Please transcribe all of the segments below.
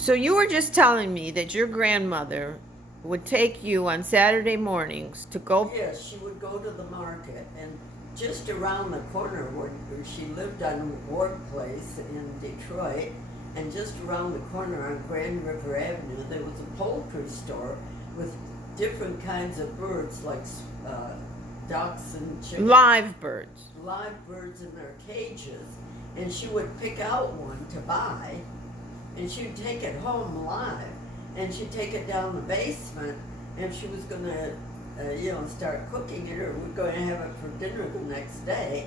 So you were just telling me that your grandmother would take you on Saturday mornings to go. Yes, she would go to the market, and just around the corner where she lived on Ward Place in Detroit, and just around the corner on Grand River Avenue, there was a poultry store with different kinds of birds like ducks and chickens, Live birds. live birds in their cages, and she would pick out one to buy, and she'd take it home live, and she'd take it down the basement, and she was gonna, start cooking it, or we're going to have it for dinner the next day.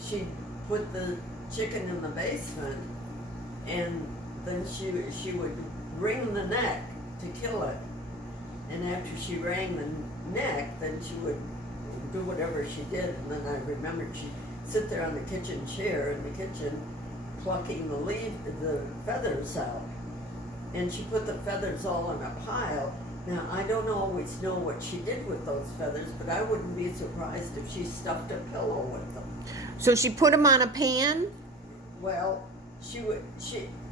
She'd put the chicken in the basement, and then she would wring the neck to kill it, and after she wrung the neck, then she would do whatever she did, and then I remembered she'd sit there on the kitchen chair in the kitchen plucking the feathers out. And she put the feathers all in a pile. Now, I don't always know what she did with those feathers, but I wouldn't be surprised if she stuffed a pillow with them. So she put them on a pan? Well,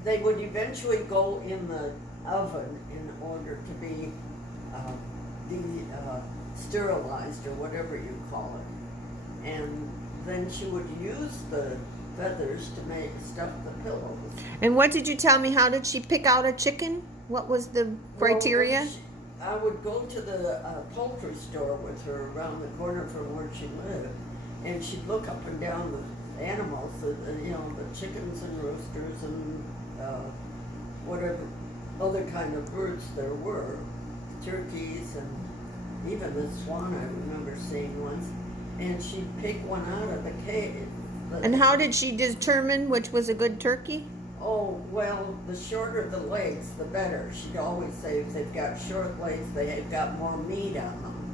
they would eventually go in the oven in order to be sterilized, or whatever you call it. And then she would use the feathers to make stuff the pillows. And what did you tell me? How did she pick out a chicken? What was the criteria? Well, I would go to the poultry store with her around the corner from where she lived, and she'd look up and down the animals, the chickens and roosters and whatever other kind of birds there were, turkeys and even the swan I remember seeing once, and she'd pick one out of the cage. And how did she determine which was a good turkey? Oh, well, the shorter the legs, the better. She'd always say if they've got short legs, they've got more meat on them.